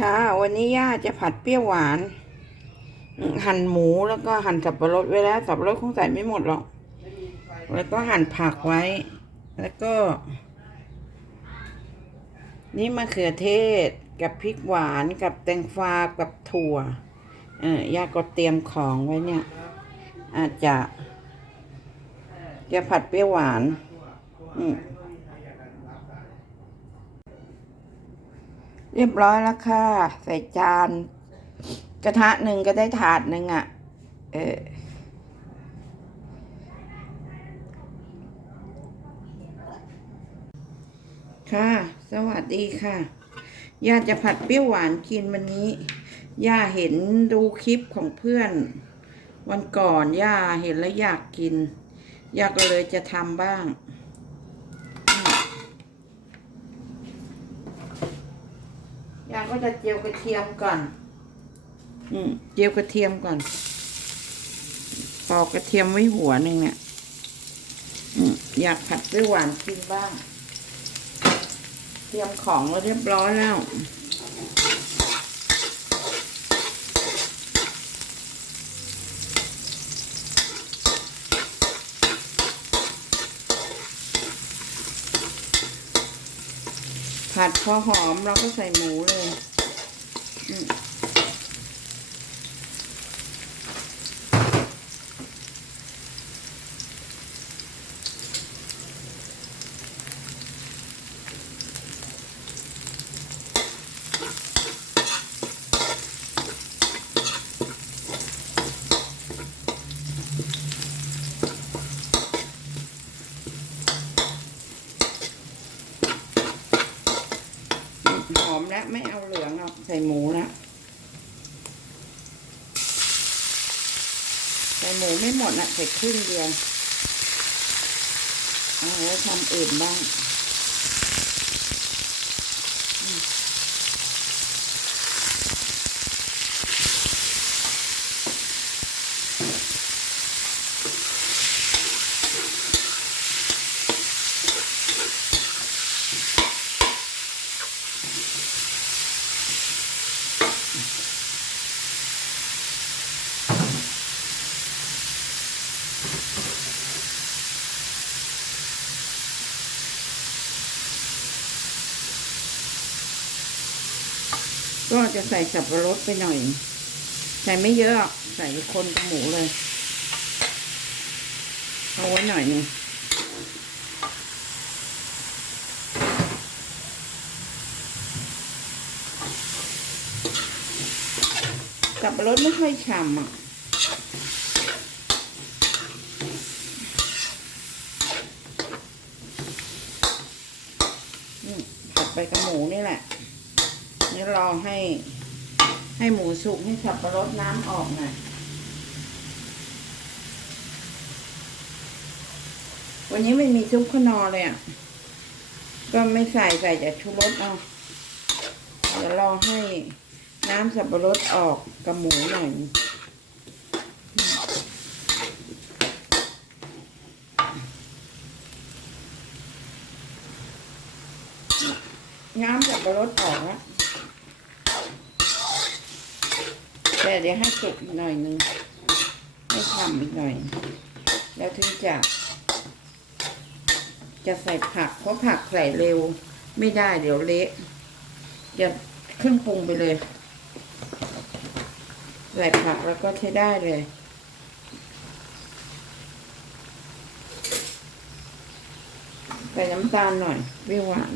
ค่ะ วันนี้ย่าจะผัดเปรี้ยวหวาน หั่นหมูแล้วก็หั่นสับปะรดไว้แล้ว สับปะรดคงใส่ไม่หมดหรอก แล้วก็หั่นผักไว้ แล้วก็ นี่มะเขือเทศกับพริกหวานกับแตงฟ้ากับถั่ว เออย่าก็เตรียมของไว้เนี่ย อาจจะ จะผัดเปรี้ยวหวาน อืม เรียบร้อยแล้วค่ะ ใส่จาน กระทะหนึ่งก็ได้ถาดหนึ่งอะ่ะ เออค่ะ สวัสดีค่ะ ย่าจะผัดเปรี้ยวหวานกินวันนี้ ย่าเห็นดูคลิปของเพื่อน วันก่อน ย่าเห็นแล้วอยากกิน ย่าก็เลยจะทำบ้าง ยาง ก็จะเจียวกระเทียมก่อน อืมเจียวกระเทียมก่อนปอกกระเทียมไว้หัวหนึ่งเนี่ยอยากผัดด้วยหวานกินบ้าง เตรียมของเราเรียบร้อยแล้ว ผัดพอหอมเราก็ใส่หมูเลยอืมหอมแล้วไม่เอาเหลืองหรอกใส่หมูแล้ว ใส่หมูไม่หมดนะใส่ครึ่งเดียวเอาไว้ทำอื่นบ้าง ก็ จะใส่สับปะรดไปหน่อย ใส่ไม่เยอะ ใส่ไปคนกับหมูเลย เอาไว้หน่อยนึงสับปะรดไม่ค่อยฉ่ำอะผัดไปกับหมูนี่แหละ นี่รอให้ ให้หมูสุกให้สับปะรดน้ำออกหน่อยวันนี้ไม่มีซุปขนอเลยอะ ก็ไม่ใส่ใส่แต่ชูรสเอาเดี๋ยวรอให้น้ำสับปะรดออกกับหมูหน่อยน้ำสับปะรดออกแล้ว แต่เดี๋ยวให้สุกอีกหน่อยหนึงให้ทำอีกหน่อย แล้วถึงจะ จะใส่ผัก เพราะผักใส่เร็ว ไม่ได้เดี๋ยวเละจะเครื่องปรุงไปเลยใส่ผักแล้วก็ใช้ได้เลยใส่น้ำตาลหน่อยเปรี้ยวหวาน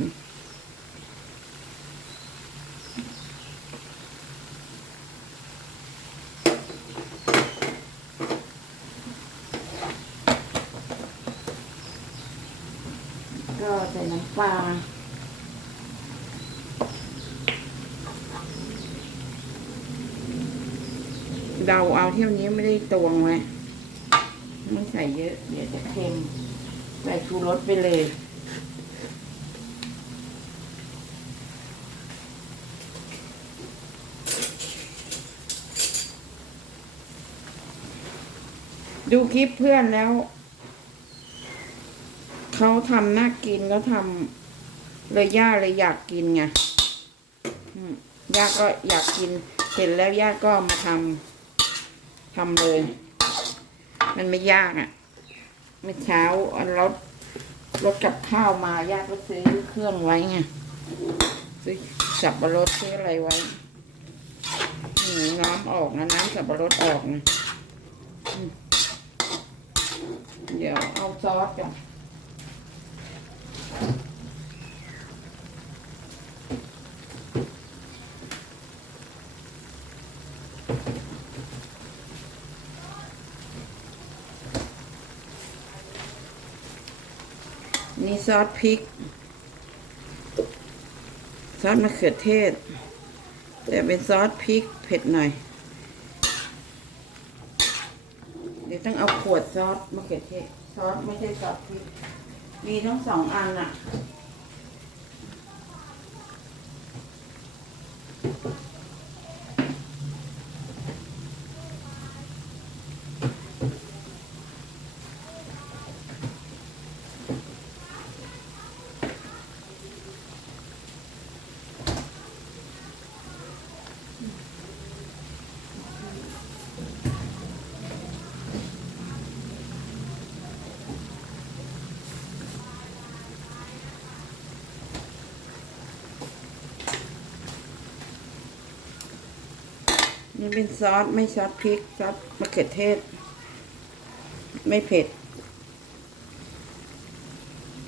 ก็ใส่น้ำ ปลาเดาเอาเที่ยวนี้ไม่ได้ตวงไว้ไม่ใส่เยอะ เดี๋ยวจะเค็มใส่ชูรสไปเลย ดูคลิปเพื่อนแล้ว เขาทำน่ากินแล้วทำเลยย่าเลยอยากกินไงย่าก็อยากกิน เห็นแล้วย่าก็มาทำทำเลย มันไม่ยากอะ่ะเมื่อเช้ารถรถกับข้าวมาย่าก็ซื้อเครื่องไว้ไงซื้อสับปะรดซื้ออะไรไว้อืน้ำออกนะน้ำสับปะรดออกนะเดี๋ยวเอาซอสก่อน นี่ซอสพริก ซอสมะเขือเทศ แต่เป็นซอสพริกเผ็ดหน่อย เดี๋ยวต้องเอาขวดซอสมะเขือเทศ ซอสไม่ใช่ซอสพริก มีทั้งสองอันอะ นี่เป็นซอสไม่ซอสพริกซอสมะเขือเทศ ไม่เผ็ด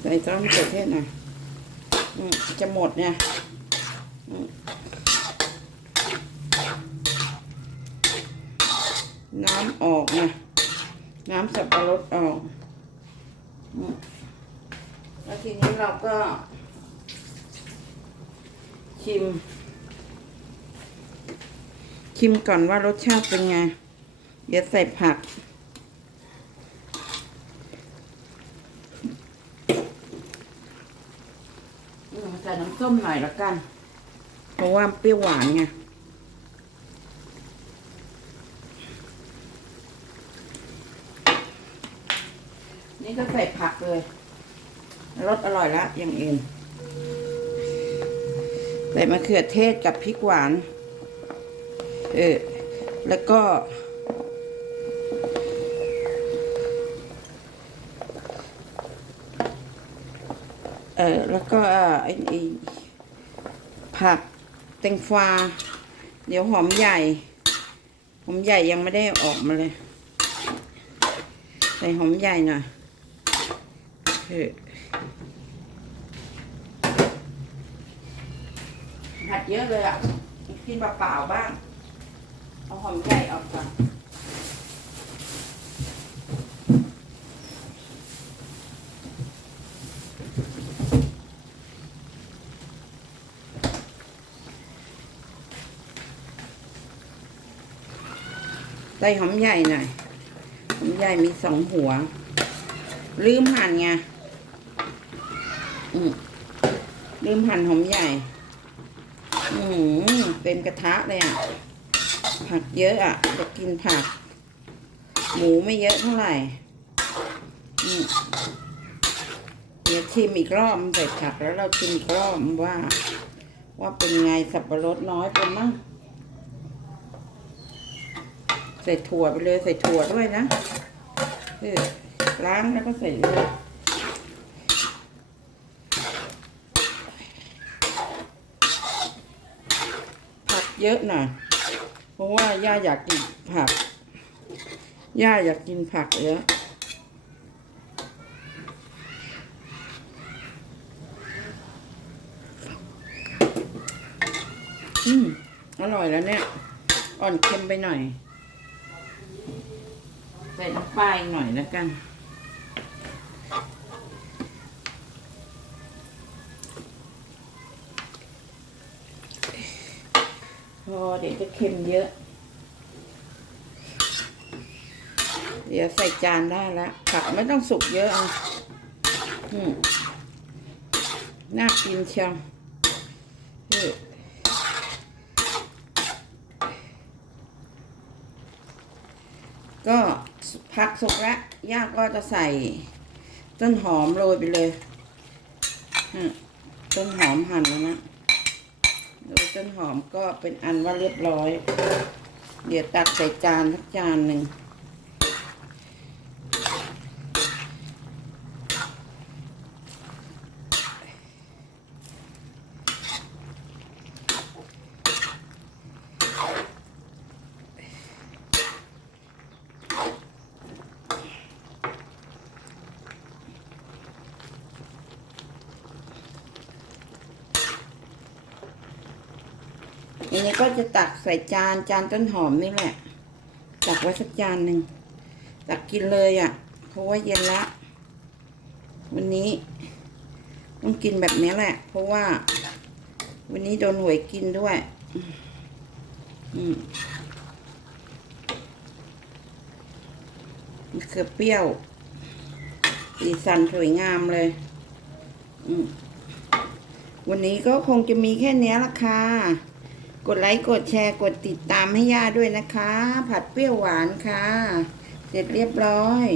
ใส่ซอสมะเขือเทศหน่อยจะหมดเนี่ยน้ำออกนะน้ำสับปะรดออก แล้วทีนี้เราก็ชิม ชิมก่อนว่ารสชาติเป็นไง เดี๋ยวใส่ผักอืมใส่น้ำส้มหน่อยละกัน เพราะว่าเปรี้ยวหวานไงนี่ก็ใส่ผักเลยรสอร่อยละอย่างอื่นใส่มะเขือเทศกับพริกหวาน เออ แล้วก็ เออ แล้วก็อ่อไอ้ผักแตงฟ้า เดี๋ยวหอมใหญ่ หอมใหญ่ยังไม่ได้ออกมาเลย ใส่หอมใหญ่หน่อยเออผัดเยอะเลยอะ กินเปล่าๆบ้าง เอาหอมใหญ่ออกก่อนใส่หอมใหญ่หน่อยหอมใหญ่มีสองหัว ลืมหั่นไงลืมหั่นหอมใหญ่ อืมเต็มกระทะเลยอะ ผักเยอะอะจะกินผัก หมูไม่เยอะเท่าไหร่อืมเดี๋ยวชิมอีกรอบใส่ผักแล้วเราชิมอีกรอบว่า ว่าเป็นไงสับปะรดน้อยไปมั้งใส่ถั่วไปเลยใส่ถั่วด้วยนะเออล้างแล้วก็ใส่เลยผักเยอะหน่อย เพราะว่าย่าอยากกินผัก ย่าอยากกินผักเยอะอืม อร่อยแล้วเนี่ย อ่อนเค็มไปหน่อย ใส่น้ำปลาอีกหน่อยแล้วกัน อเดี๋ยวจะเค็มเยอะ เดี๋ยวใส่จานได้แล้วผักไม่ต้องสุกเยอะเอาอืมน่ากินเชียวเออก็ผักสุกแล้วย่าก็จะใส่ต้นหอมโรยไปเลยต้นหอมหั่นแล้วนะ โรยต้นหอมก็เป็นอันว่าเรียบร้อย เดี๋ยวตักใส่จานสักจานหนึ่ง อันนี้ก็จะตักใส่จานจานต้นหอมนี่แหละ ตักไว้สักจานหนึ่งตักกินเลยอะ่ะ เพราะว่าเย็นละวันนี้ ต้องกินแบบนี้แหละ เพราะว่า วันนี้โดนหวยกินด้วย อืมมะเขือเปรี้ยว สีสันสวยงามเลย อืมวันนี้ก็คงจะมีแค่เนี้ยละค่ะ กดไลค์กดแชร์กดติดตามให้ย่าด้วยนะคะ ผัดเปรี้ยวหวานค่ะ เสร็จเรียบร้อย